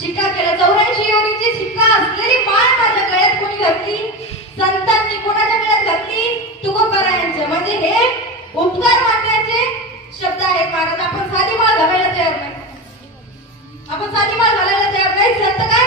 शिक्का केला 84 योनीची शिक्का असलेली माळ माझ्या गळ्यात कोणी घातली? संतांनी कोणाच्या गळ्यात घातली? तुकोबारायांच्या. म्हणजे हे उपकार मानण्याचे शब्द आहेत महाराज. आपण साधी माळ घालायला तयार नाही. आपण साधी माळ घालायला तयार नाही. संत काय